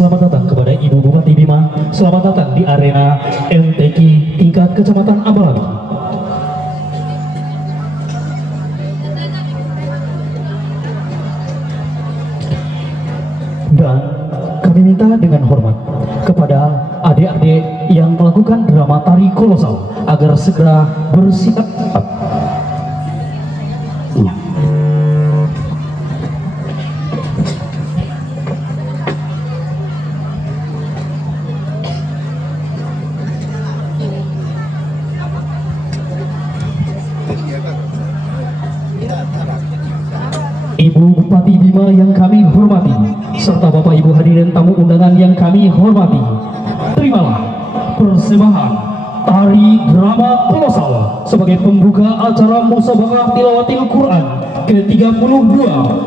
selamat datang kepada Ibu Bupati Bima. Selamat datang di arena MTQ tingkat Kecamatan Ambalawi. Dan kami minta dengan hormat kepada adik-adik yang melakukan drama tari kolosal agar segera bersiap. Ibu Bupati Bima yang kami hormati, serta Bapak Ibu hadirin tamu undangan yang kami hormati, terimalah persembahan tari drama kolosal sebagai pembuka acara musabaqah tilawatil Quran ke-32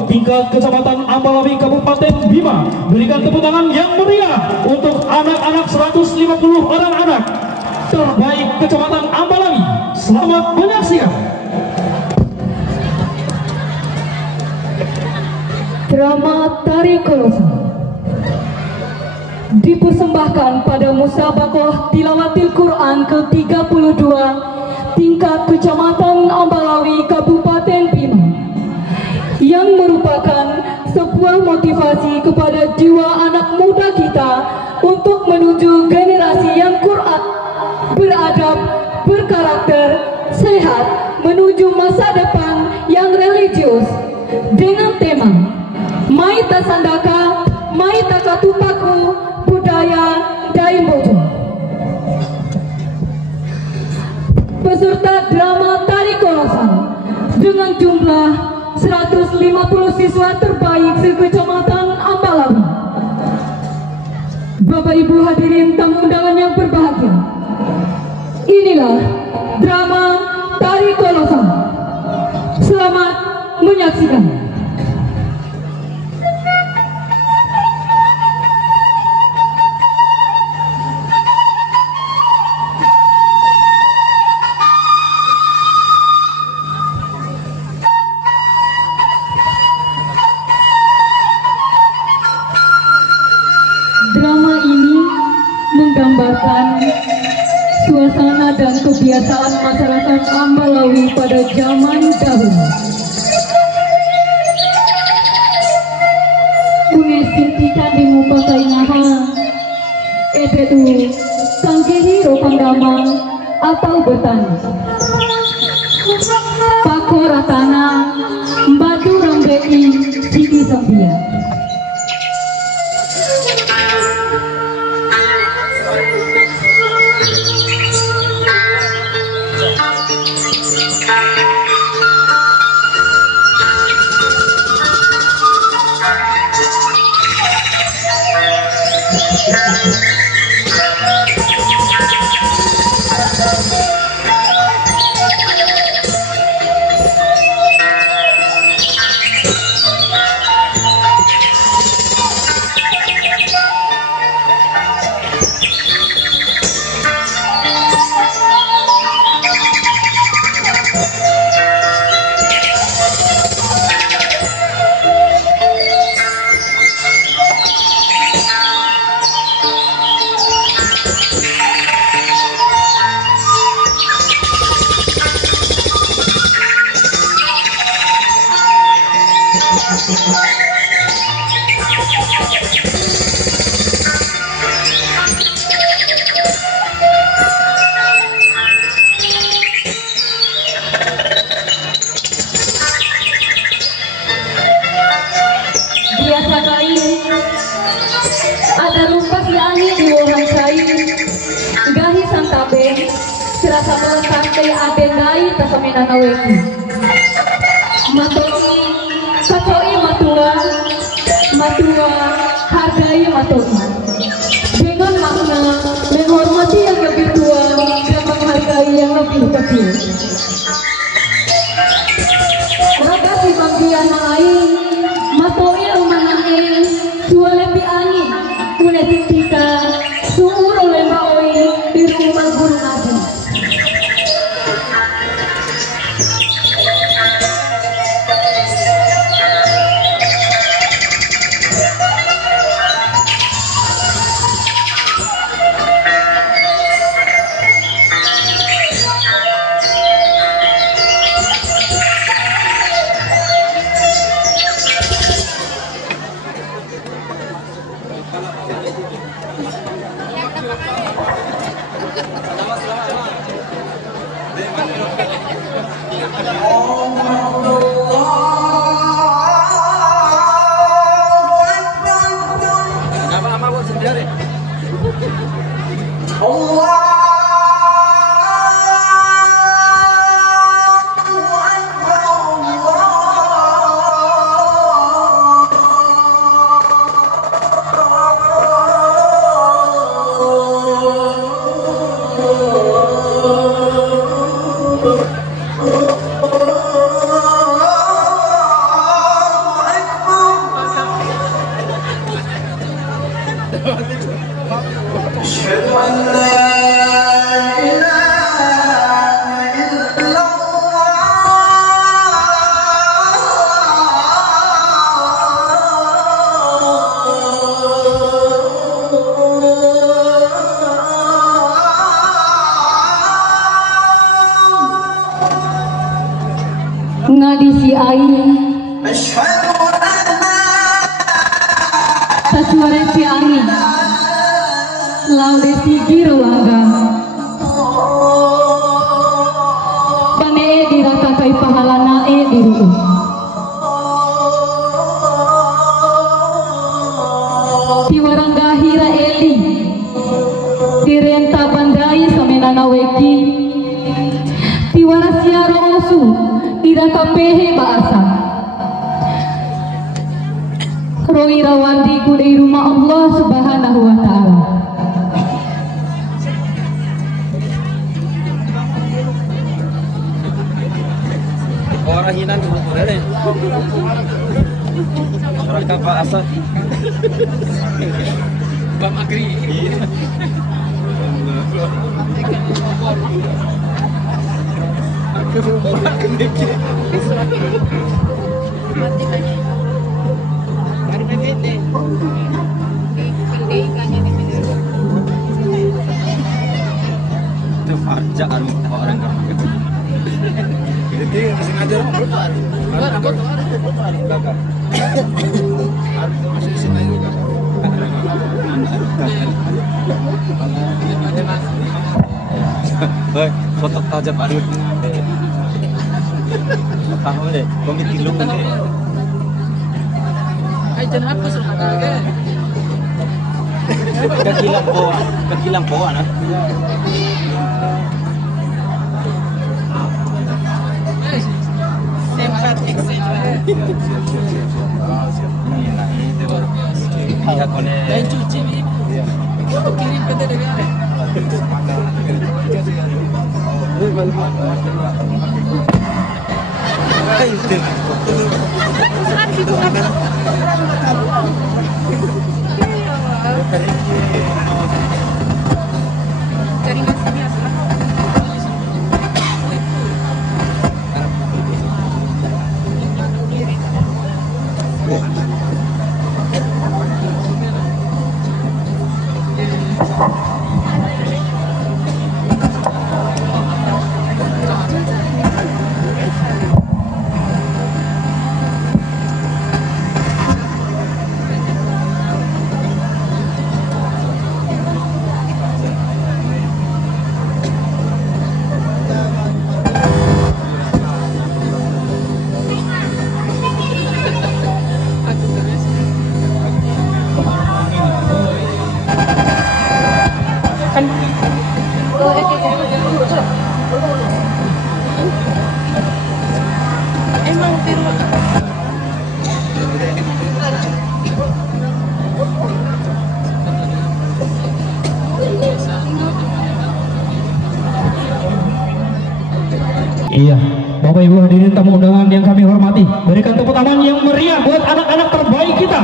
tingkat Kecamatan Ambalawi Kabupaten Bima. Berikan tepuk tangan yang meriah untuk anak-anak 150 orang anak terbaik Kecamatan Ambalawi. Selamat menyaksikan. Drama tari kolosal dipersembahkan pada musabaqah tilawatil Quran ke-32 tingkat Kecamatan Ambalawi Kabupaten Bima, yang merupakan sebuah motivasi kepada jiwa anak muda kita untuk menuju generasi yang Quran, beradab, berkarakter, sehat, menuju masa depan yang religius dengan tema Maita Sandaka, Maita Katupaku, Budaya Daimbojo. Peserta drama tari kolosal dengan jumlah 150 siswa terbaik se-Kecamatan Ambalawi. Bapak Ibu hadirin tamu undangan yang berbahagia, inilah drama tari kolosal. Selamat menyaksikan. Drama ini menggambarkan suasana dan kebiasaan masyarakat Ambalawi pada zaman dahulu. Unesintikan di muka naha, ededu, tangkihi ropangdama atau bertani. Pako ratana, mbadu rambei, sigi sambia. Serasa melengkapi adengai tasamena weki. Matoi, katoi matua, matua hargai matoi. Dengan makna menghormati yang lebih tua dan menghargai yang lebih kecil. Raga si bangkian lain, matoi rumanae, dua lebih ani, unetik kita, suur oleh maoi di rumah guru ngaji. ngagisi aing sacuare si angin laude sigi rawangga pane diraka kai pahalana diru tiwaranggahira eli direnta bandai samenana weki tiwarasiara osu diraka pehe baasa Roirawandi kudai rumah Allah Subhanahu wa ta'ala. Orang hinan dulu boleh. Orang kapal asal. Bang Agri. Itu farja orang gitu. Jadi sengaja berbuat. Masih sini juga. Hei, foto tajam arut. Tahu deh, komit tilung deh. Ay, jangan apa sih kagak. Kakilang po, ano? Sempat exchange. Ini itu baru biasa. Pihak kone. Dan cuci ni. Kirim pada negara. Iya, Bapak Ibu hadirin tamu undangan yang kami hormati, berikan tepuk tangan yang meriah buat anak-anak terbaik kita.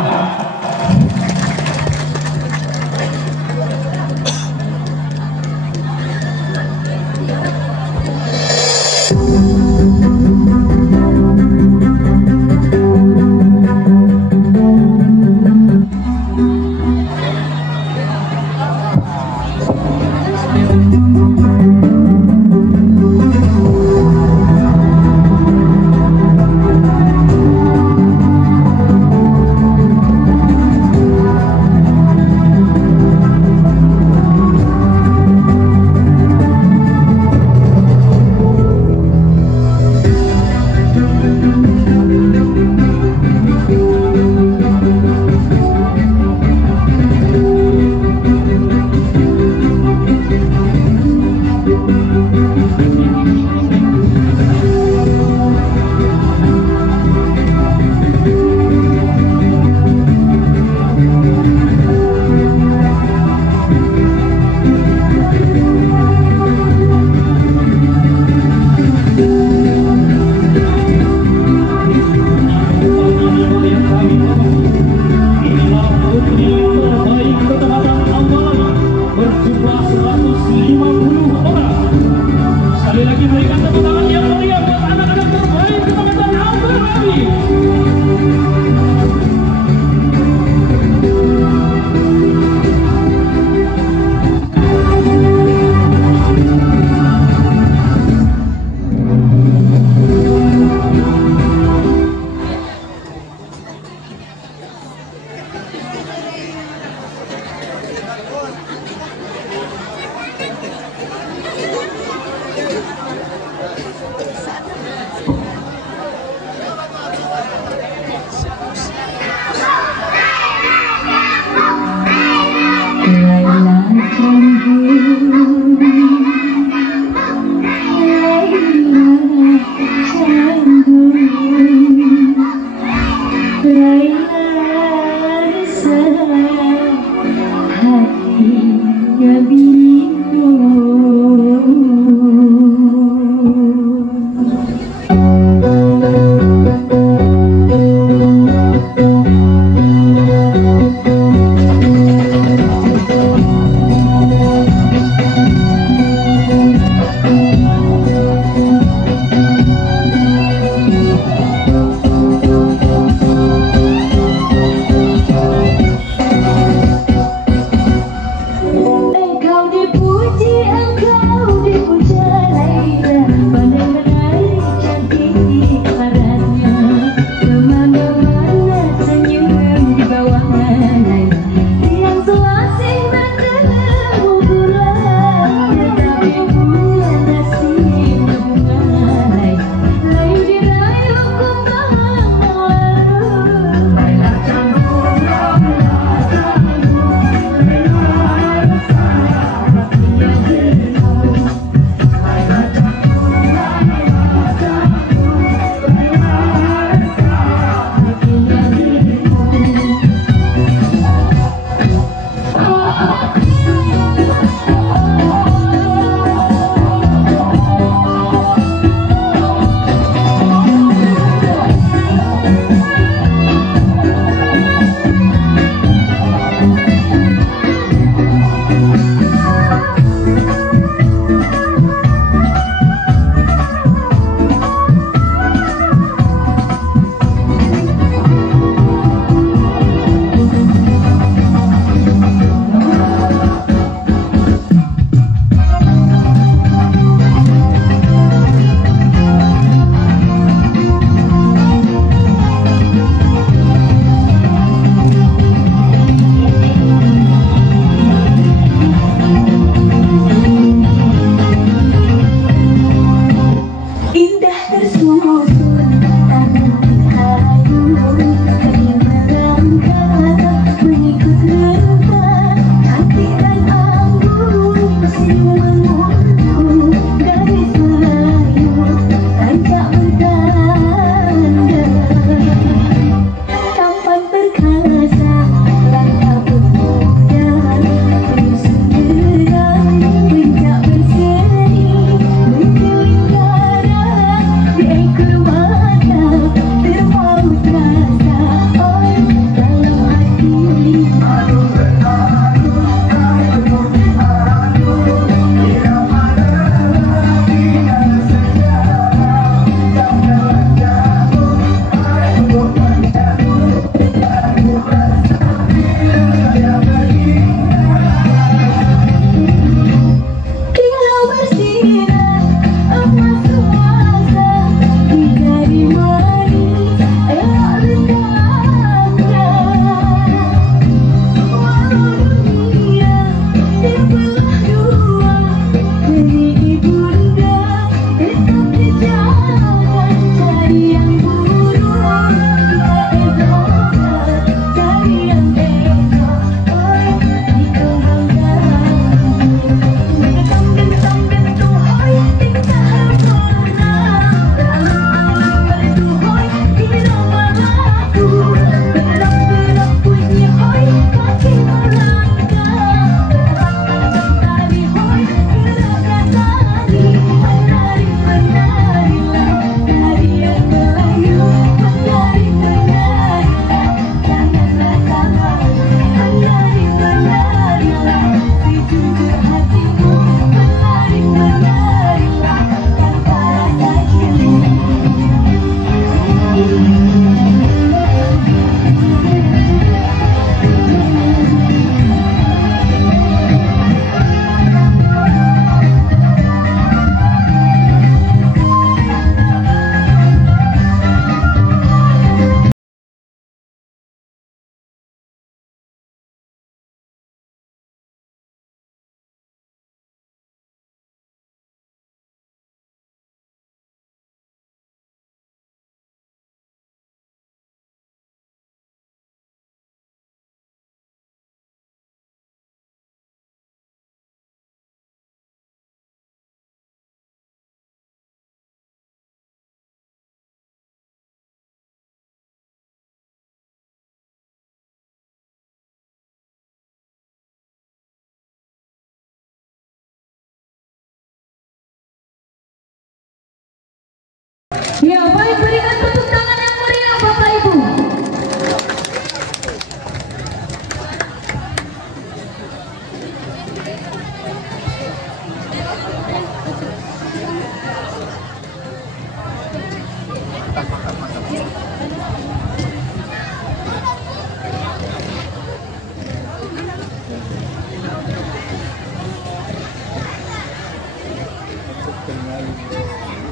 Ya, baik, berikan tepuk tangan yang meriah Bapak Ibu.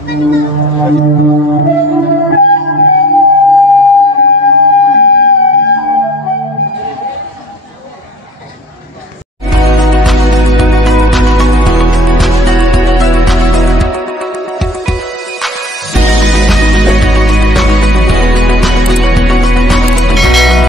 Dengan